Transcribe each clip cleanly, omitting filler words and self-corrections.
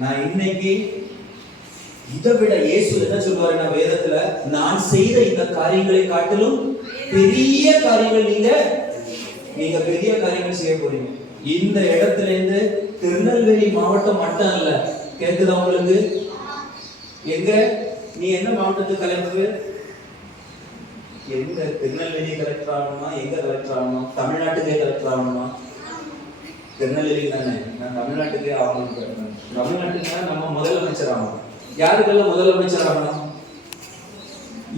நான் இன்னைக்கு இதை விட இயேசு என்ன சொல்வாருன்னா வேதத்துல, நான் செய்த இந்த காரியங்களை காட்டிலும் பெரிய காரியங்கள் நீங்க பெரிய காரியங்கள் செய்ய போறீங்க. இந்த இடத்துல இருந்து திருநெல்வேலி மாவட்டம் மட்டும் அல்ல, கேக்குதா உங்களுக்கு? எங்க நீ என்ன மாவட்டத்துக்கு கலெக்டர்? எங்க திருநெல்வேலி கலெக்டர் ஆகணுமா? எங்க கலெக்டர் ஆகணுமா? தமிழ்நாட்டுக்கே கலெக்டர் ஆகணுமா? திருநெல்வேலி தானே. நான் தமிழ்நாட்டுக்கே ஆகணும். தமிழ்நாட்டுக்கு நம்ம முதலமைச்சர் ஆகணும். யாருக்கெல்லாம் முதலமைச்சர் ஆகணும்?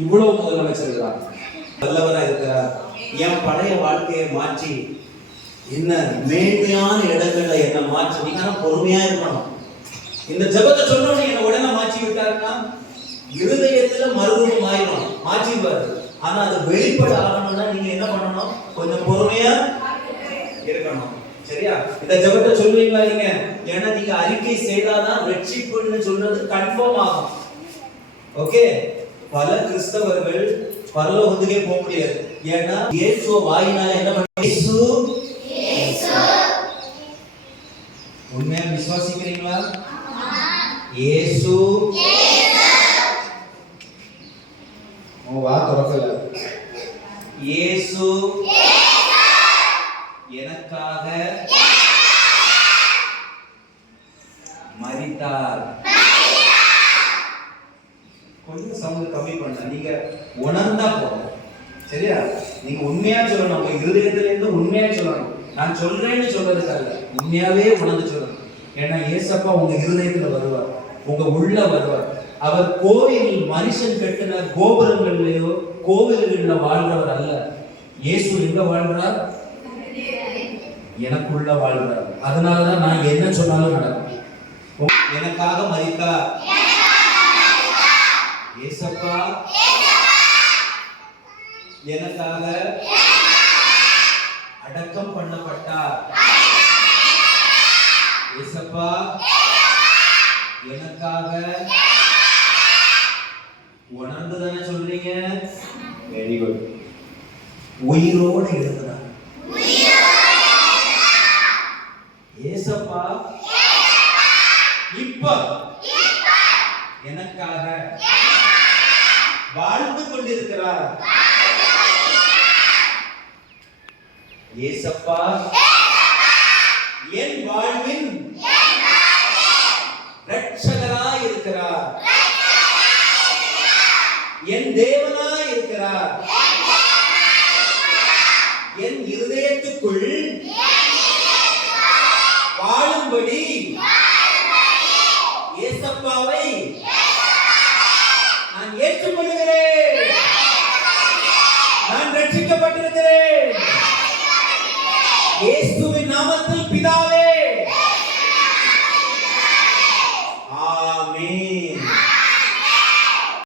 இவ்வளவு முதலமைச்சர் வல்லவரா இருக்கிறார். என் பழைய வாழ்க்கையை மாற்றி என்ன மேன்மையான இடங்கள்ல என்ன மாற்றி, நீங்க பொறுமையா இருக்கணும். இந்த ஜெபத்தை சொன்னோன்னு என்ன உடனே மாற்றி விட்டாருன்னா இருதயத்துல மறுரூபம் ஆயிடும், மாற்றிடுவாரு. ஆனா அது வெளிப்பட ஆகணும்னா நீங்க என்ன பண்ணணும்? கொஞ்சம் பொறுமையா இருக்கணும். சரியா? இந்த ஜெபத்தை சொல்லுவீங்களா நீங்க? ஏன்னா நீங்க அறிக்கை செய்தாதான் ரட்சிப்புன்னு சொல்றது கன்ஃபார்ம் ஆகும். ஓகே? பல கிறிஸ்தவர்கள் பரலோகத்துக்கே போக முடியாது. ஏன்னா இயேசு வாயினால என்ன பண்ண? இயேசு உண்மையா விசுவாசிக்கிறீங்களா? இயேசு வா திறக்கல. இயேசு எனக்காக மரித்தார். கொஞ்சம் சவுண்ட் கம்மி பண்ண, நீங்க உணர்ந்தா போதும். சரியா? நீங்க உண்மையா சொல்லணும், உங்க இருதயத்துல இருந்து உண்மையா சொல்லணும். நான் சொல்றேன்னு சொல்றதுக்காக உண்மையாவே உணர்ந்து சொல்லணும். ஏன்னா ஏசப்பா உங்க இருதயத்துல வருவார், உங்க உள்ள வருவார். அவர் கோயில் மனுஷன் கட்டின கோபுரங்கள்லயோ கோவில்கள்ல வாழ்றவர் அல்ல. இயேசு எங்க வாழ்றார்? எனக்குள்ள வாழ்றார். அதனாலதான் நான் என்ன சொன்னாலும் நடக்கும். எனக்காக மரித்தார் ஏசப்பா, எனக்காக அடக்கம் பண்ணப்பட்டார் ஏசப்பா, எனக்காக உணர்ந்து தானே சொல்றீங்க? Very good. உயிரோடு எழுதுறார் ஏசப்பா, இப்ப எனக்காக வாழ்ந்து கொண்டிருக்கிறார் ஏசப்பா, என் வாழ்வின் ரட்சகராய் இருக்கிறார், என் தேவனாய் இருக்கிறார். என் இருதயத்துக்குள் வாழும்படி ஏசப்பாவை நான் ஏற்றுக்கொள்கிறேன். நான் ரட்சிக்கப்பட்டிருக்கிறேன்.